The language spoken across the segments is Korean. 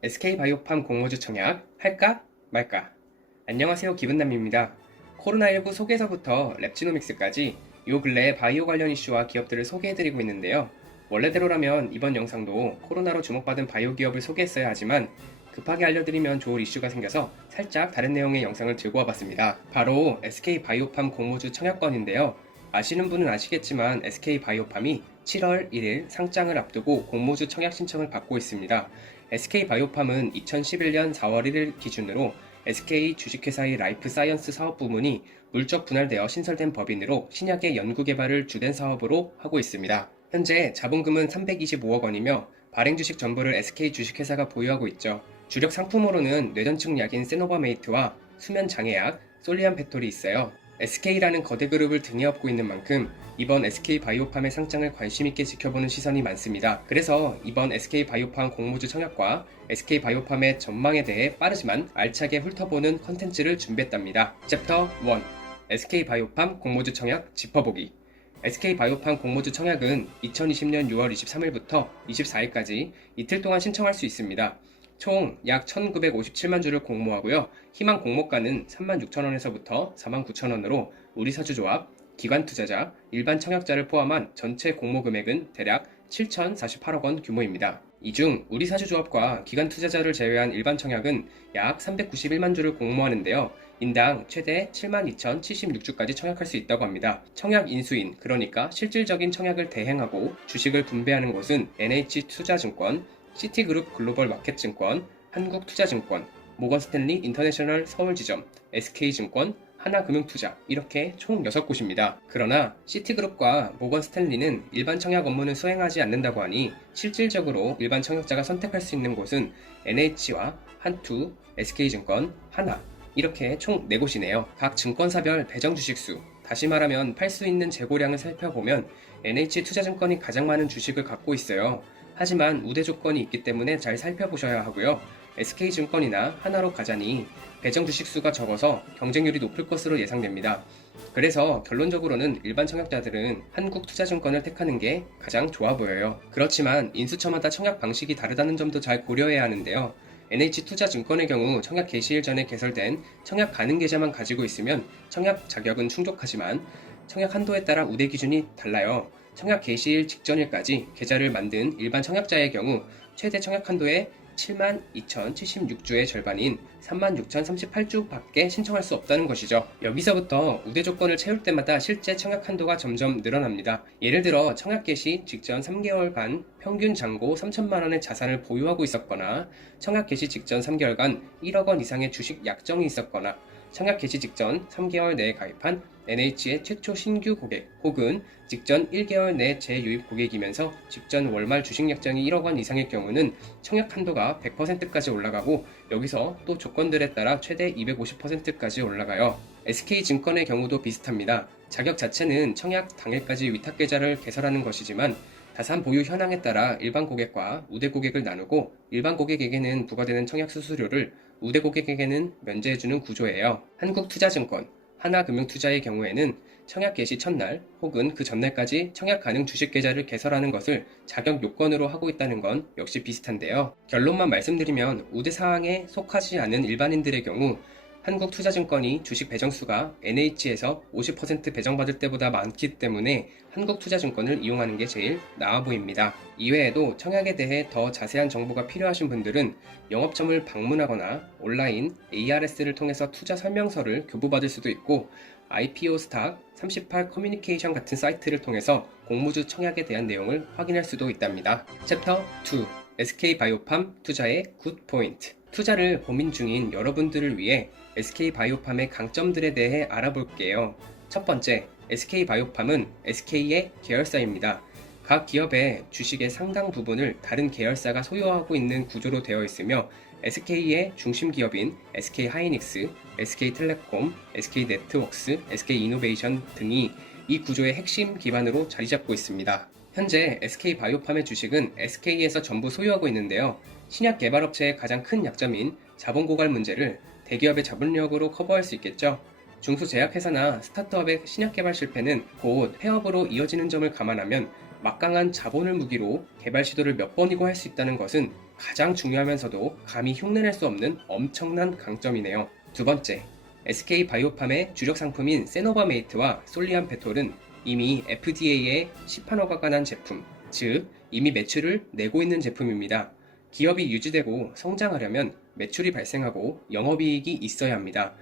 SK바이오팜 공모주 청약 할까 말까? 안녕하세요, 기분남입니다. 코로나19 소개서부터 랩지노믹스까지 요 근래 바이오 관련 이슈와 기업들을 소개해드리고 있는데요. 원래대로라면 이번 영상도 코로나로 주목받은 바이오 기업을 소개했어야 하지만 급하게 알려드리면 좋을 이슈가 생겨서 살짝 다른 내용의 영상을 들고 와봤습니다. 바로 SK바이오팜 공모주 청약건인데요. 아시는 분은 아시겠지만 SK바이오팜이 7월 1일 상장을 앞두고 공모주 청약 신청을 받고 있습니다. SK바이오팜은 2011년 4월 1일 기준으로 SK 주식회사의 라이프 사이언스 사업 부문이 물적 분할되어 신설된 법인으로 신약의 연구 개발을 주된 사업으로 하고 있습니다. 현재 자본금은 325억 원이며 발행 주식 전부를 SK 주식회사가 보유하고 있죠. 주력 상품으로는 뇌전증 약인 세노바메이트와 수면 장애약 솔리안페톨이 있어요. SK라는 거대 그룹을 등에 업고 있는 만큼 이번 SK바이오팜의 상장을 관심있게 지켜보는 시선이 많습니다. 그래서 이번 SK바이오팜 공모주 청약과 SK바이오팜의 전망에 대해 빠르지만 알차게 훑어보는 컨텐츠를 준비했답니다. 챕터 1 SK바이오팜 공모주 청약 짚어보기. SK바이오팜 공모주 청약은 2020년 6월 23일부터 24일까지 이틀 동안 신청할 수 있습니다. 총 약 1957만 주를 공모하고요. 희망 공모가는 36,000원에서부터 49,000원으로 우리사주조합, 기관투자자, 일반 청약자를 포함한 전체 공모 금액은 대략 7,048억 원 규모입니다. 이 중 우리사주조합과 기관투자자를 제외한 일반 청약은 약 391만 주를 공모하는데요. 인당 최대 72,076주까지 청약할 수 있다고 합니다. 청약 인수인, 그러니까 실질적인 청약을 대행하고 주식을 분배하는 곳은 NH투자증권, 시티그룹 글로벌 마켓증권, 한국투자증권, 모건스탠리 인터내셔널 서울지점, SK증권, 하나금융투자 이렇게 총 6곳입니다. 그러나 시티그룹과 모건스탠리는 일반 청약 업무는 수행하지 않는다고 하니 실질적으로 일반 청약자가 선택할 수 있는 곳은 NH와 한투, SK증권, 하나 이렇게 총 4곳이네요. 각 증권사별 배정 주식수, 다시 말하면 팔 수 있는 재고량을 살펴보면 NH투자증권이 가장 많은 주식을 갖고 있어요. 하지만 우대 조건이 있기 때문에 잘 살펴보셔야 하고요. SK증권이나 하나로 가자니 배정 주식수가 적어서 경쟁률이 높을 것으로 예상됩니다. 그래서 결론적으로는 일반 청약자들은 한국투자증권을 택하는 게 가장 좋아 보여요. 그렇지만 인수처마다 청약 방식이 다르다는 점도 잘 고려해야 하는데요. NH투자증권의 경우 청약 개시일 전에 개설된 청약 가능 계좌만 가지고 있으면 청약 자격은 충족하지만 청약 한도에 따라 우대 기준이 달라요. 청약 개시일 직전일까지 계좌를 만든 일반 청약자의 경우 최대 청약 한도의 72,076주의 절반인 36,038주밖에 신청할 수 없다는 것이죠. 여기서부터 우대 조건을 채울 때마다 실제 청약 한도가 점점 늘어납니다. 예를 들어 청약 개시 직전 3개월간 평균 잔고 3천만 원의 자산을 보유하고 있었거나 청약 개시 직전 3개월간 1억 원 이상의 주식 약정이 있었거나 청약 개시 직전 3개월 내에 가입한 NH의 최초 신규 고객 혹은 직전 1개월 내 재유입 고객이면서 직전 월말 주식 약정이 1억 원 이상일 경우는 청약 한도가 100%까지 올라가고 여기서 또 조건들에 따라 최대 250%까지 올라가요. SK증권의 경우도 비슷합니다. 자격 자체는 청약 당일까지 위탁계좌를 개설하는 것이지만 자산 보유 현황에 따라 일반 고객과 우대 고객을 나누고 일반 고객에게는 부과되는 청약 수수료를 우대 고객에게는 면제해주는 구조예요. 한국투자증권, 하나금융투자의 경우에는 청약 개시 첫날 혹은 그 전날까지 청약 가능 주식 계좌를 개설하는 것을 자격 요건으로 하고 있다는 건 역시 비슷한데요. 결론만 말씀드리면 우대 사항에 속하지 않은 일반인들의 경우 한국투자증권이 주식 배정수가 NH에서 50% 배정받을 때보다 많기 때문에 한국투자증권을 이용하는 게 제일 나아 보입니다. 이외에도 청약에 대해 더 자세한 정보가 필요하신 분들은 영업점을 방문하거나 온라인 ARS를 통해서 투자 설명서를 교부받을 수도 있고 IPO 스탁 38 커뮤니케이션 같은 사이트를 통해서 공모주 청약에 대한 내용을 확인할 수도 있답니다. 챕터 2 SK바이오팜 투자의 굿 포인트. 투자를 고민 중인 여러분들을 위해 SK바이오팜의 강점들에 대해 알아볼게요. 첫 번째, SK바이오팜은 SK의 계열사입니다. 각 기업의 주식의 상당 부분을 다른 계열사가 소유하고 있는 구조로 되어 있으며 SK의 중심 기업인 SK하이닉스, SK텔레콤, SK네트워크스, SK이노베이션 등이 이 구조의 핵심 기반으로 자리 잡고 있습니다. 현재 SK바이오팜의 주식은 SK에서 전부 소유하고 있는데요. 신약 개발업체의 가장 큰 약점인 자본 고갈 문제를 대기업의 자본력으로 커버할 수 있겠죠. 중소제약회사나 스타트업의 신약 개발 실패는 곧 폐업으로 이어지는 점을 감안하면 막강한 자본을 무기로 개발 시도를 몇 번이고 할 수 있다는 것은 가장 중요하면서도 감히 흉내낼 수 없는 엄청난 강점이네요. 두 번째, SK 바이오팜의 주력 상품인 세노바메이트와 솔리안페톨은 이미 FDA에 시판 허가가 난 제품, 즉 이미 매출을 내고 있는 제품입니다. 기업이 유지되고 성장하려면 매출이 발생하고 영업이익이 있어야 합니다.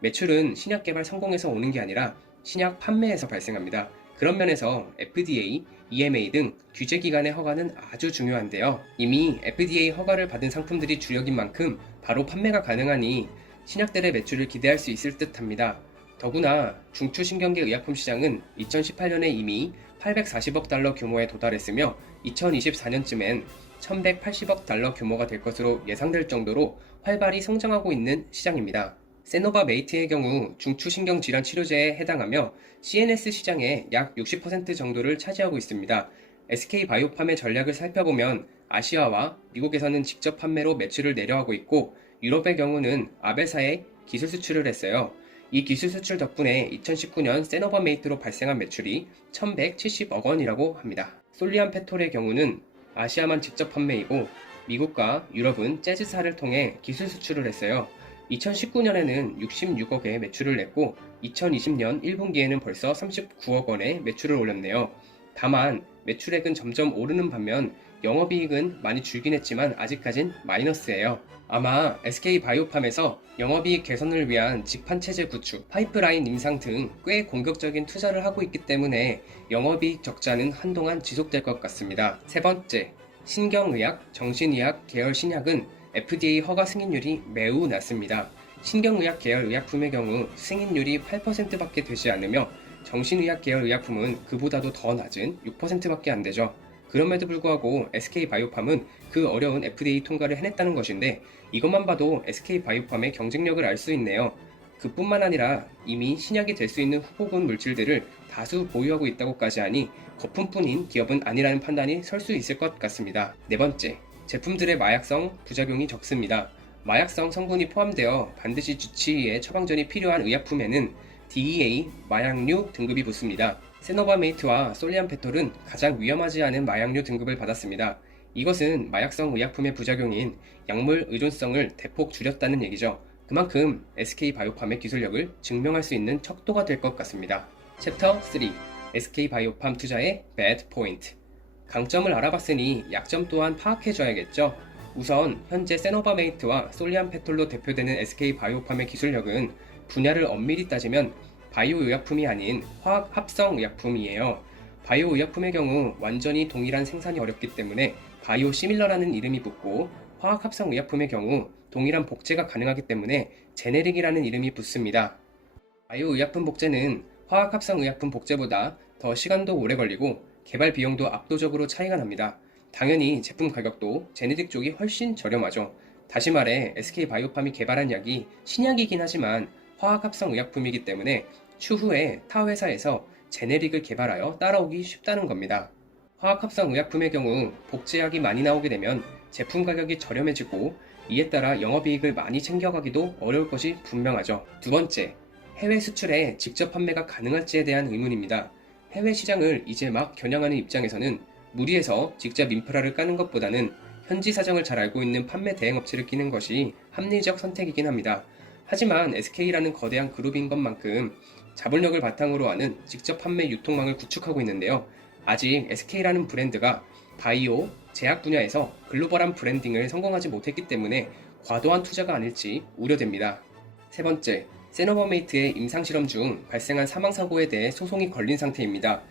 매출은 신약 개발 성공에서 오는 게 아니라 신약 판매에서 발생합니다. 그런 면에서 FDA, EMA 등 규제기관의 허가는 아주 중요한데요. 이미 FDA 허가를 받은 상품들이 주력인 만큼 바로 판매가 가능하니 신약들의 매출을 기대할 수 있을 듯 합니다. 더구나 중추신경계 의약품 시장은 2018년에 이미 840억 달러 규모에 도달했으며 2024년쯤엔 1180억 달러 규모가 될 것으로 예상될 정도로 활발히 성장하고 있는 시장입니다. 세노바메이트의 경우 중추신경 질환 치료제에 해당하며 CNS 시장의 약 60% 정도를 차지하고 있습니다. SK 바이오팜의 전략을 살펴보면 아시아와 미국에서는 직접 판매로 매출을 내려가고 있고 유럽의 경우는 아베사에 기술 수출을 했어요. 이 기술 수출 덕분에 2019년 세노바메이트로 발생한 매출이 1170억 원이라고 합니다. 솔리안페톨의 경우는 아시아만 직접 판매이고 미국과 유럽은 재즈사를 통해 기술 수출을 했어요. 2019년에는 66억의 매출을 냈고 2020년 1분기에는 벌써 39억 원의 매출을 올렸네요. 다만 매출액은 점점 오르는 반면 영업이익은 많이 줄긴 했지만 아직까진 마이너스예요. 아마 SK 바이오팜에서 영업이익 개선을 위한 직판체제 구축, 파이프라인 임상 등 꽤 공격적인 투자를 하고 있기 때문에 영업이익 적자는 한동안 지속될 것 같습니다. 세 번째, 신경의학, 정신의학 계열 신약은 FDA 허가 승인율이 매우 낮습니다. 신경의학 계열 의약품의 경우 승인율이 8%밖에 되지 않으며 정신의학 계열 의약품은 그보다도 더 낮은 6%밖에 안 되죠. 그럼에도 불구하고 SK 바이오팜은 그 어려운 FDA 통과를 해냈다는 것인데 이것만 봐도 SK 바이오팜의 경쟁력을 알 수 있네요. 그뿐만 아니라 이미 신약이 될 수 있는 후보군 물질들을 다수 보유하고 있다고까지 하니 거품뿐인 기업은 아니라는 판단이 설 수 있을 것 같습니다. 네 번째, 제품들의 마약성 부작용이 적습니다. 마약성 성분이 포함되어 반드시 주치의의 처방전이 필요한 의약품에는 DEA 마약류 등급이 붙습니다. 세노바메이트와 솔리안페톨은 가장 위험하지 않은 마약류 등급을 받았습니다. 이것은 마약성 의약품의 부작용인 약물 의존성을 대폭 줄였다는 얘기죠. 그만큼 SK 바이오팜의 기술력을 증명할 수 있는 척도가 될 것 같습니다. 챕터 3, SK 바이오팜 투자의 배드 포인트. 강점을 알아봤으니 약점 또한 파악해줘야겠죠. 우선 현재 세노바메이트와 솔리안페톨로 대표되는 SK 바이오팜의 기술력은 분야를 엄밀히 따지면 바이오 의약품이 아닌 화학 합성 의약품이에요. 바이오 의약품의 경우 완전히 동일한 생산이 어렵기 때문에 바이오 시밀러라는 이름이 붙고 화학 합성 의약품의 경우 동일한 복제가 가능하기 때문에 제네릭이라는 이름이 붙습니다. 바이오 의약품 복제는 화학 합성 의약품 복제보다 더 시간도 오래 걸리고 개발 비용도 압도적으로 차이가 납니다. 당연히 제품 가격도 제네릭 쪽이 훨씬 저렴하죠. 다시 말해 SK 바이오팜이 개발한 약이 신약이긴 하지만 화학 합성 의약품이기 때문에 추후에 타 회사에서 제네릭을 개발하여 따라오기 쉽다는 겁니다. 화학 합성 의약품의 경우 복제약이 많이 나오게 되면 제품 가격이 저렴해지고 이에 따라 영업이익을 많이 챙겨가기도 어려울 것이 분명하죠. 두 번째, 해외 수출에 직접 판매가 가능할지에 대한 의문입니다. 해외 시장을 이제 막 겨냥하는 입장에서는 무리해서 직접 인프라를 까는 것보다는 현지 사정을 잘 알고 있는 판매 대행업체를 끼는 것이 합리적 선택이긴 합니다. 하지만 SK라는 거대한 그룹인 것만큼 자본력을 바탕으로 하는 직접 판매 유통망을 구축하고 있는데요. 아직 SK라는 브랜드가 바이오, 제약 분야에서 글로벌한 브랜딩을 성공하지 못했기 때문에 과도한 투자가 아닐지 우려됩니다. 세 번째, 세노바메이트의 임상실험 중 발생한 사망사고에 대해 소송이 걸린 상태입니다.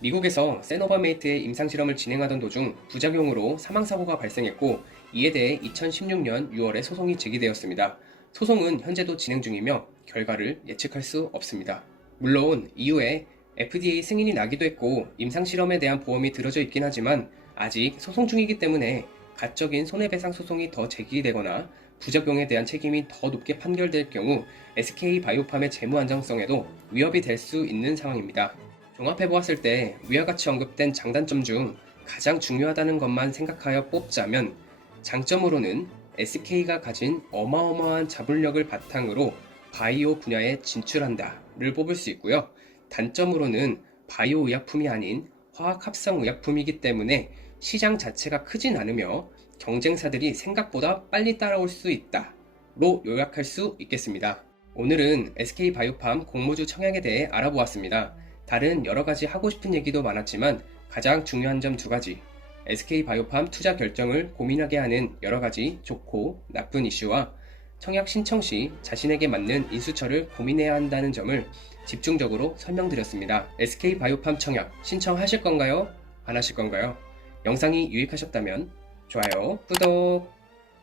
미국에서 세노바메이트의 임상실험을 진행하던 도중 부작용으로 사망사고가 발생했고 이에 대해 2016년 6월에 소송이 제기되었습니다. 소송은 현재도 진행 중이며 결과를 예측할 수 없습니다. 물론 이후에 FDA 승인이 나기도 했고 임상실험에 대한 보험이 들어져 있긴 하지만 아직 소송 중이기 때문에 가적인 손해배상 소송이 더 제기되거나 부작용에 대한 책임이 더 높게 판결될 경우 SK 바이오팜의 재무 안정성에도 위협이 될 수 있는 상황입니다. 종합해보았을 때 위와 같이 언급된 장단점 중 가장 중요하다는 것만 생각하여 뽑자면 장점으로는 SK가 가진 어마어마한 자본력을 바탕으로 바이오 분야에 진출한다를 뽑을 수 있고요. 단점으로는 바이오 의약품이 아닌 화학 합성 의약품이기 때문에 시장 자체가 크진 않으며 경쟁사들이 생각보다 빨리 따라올 수 있다 로 요약할 수 있겠습니다. 오늘은 SK바이오팜 공모주 청약에 대해 알아보았습니다. 다른 여러가지 하고 싶은 얘기도 많았지만 가장 중요한 점 2가지, SK바이오팜 투자 결정을 고민하게 하는 여러가지 좋고 나쁜 이슈와 청약 신청 시 자신에게 맞는 인수처를 고민해야 한다는 점을 집중적으로 설명드렸습니다. SK바이오팜 청약 신청하실 건가요? 안 하실 건가요? 영상이 유익하셨다면 좋아요, 구독,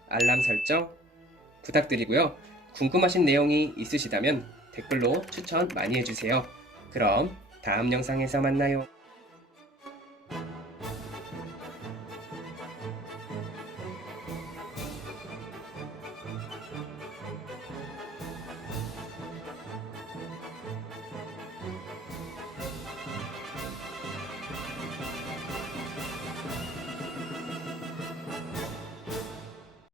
알람 설정 부탁드리고요. 궁금하신 내용이 있으시다면 댓글로 추천 많이 해주세요. 그럼 다음 영상에서 만나요.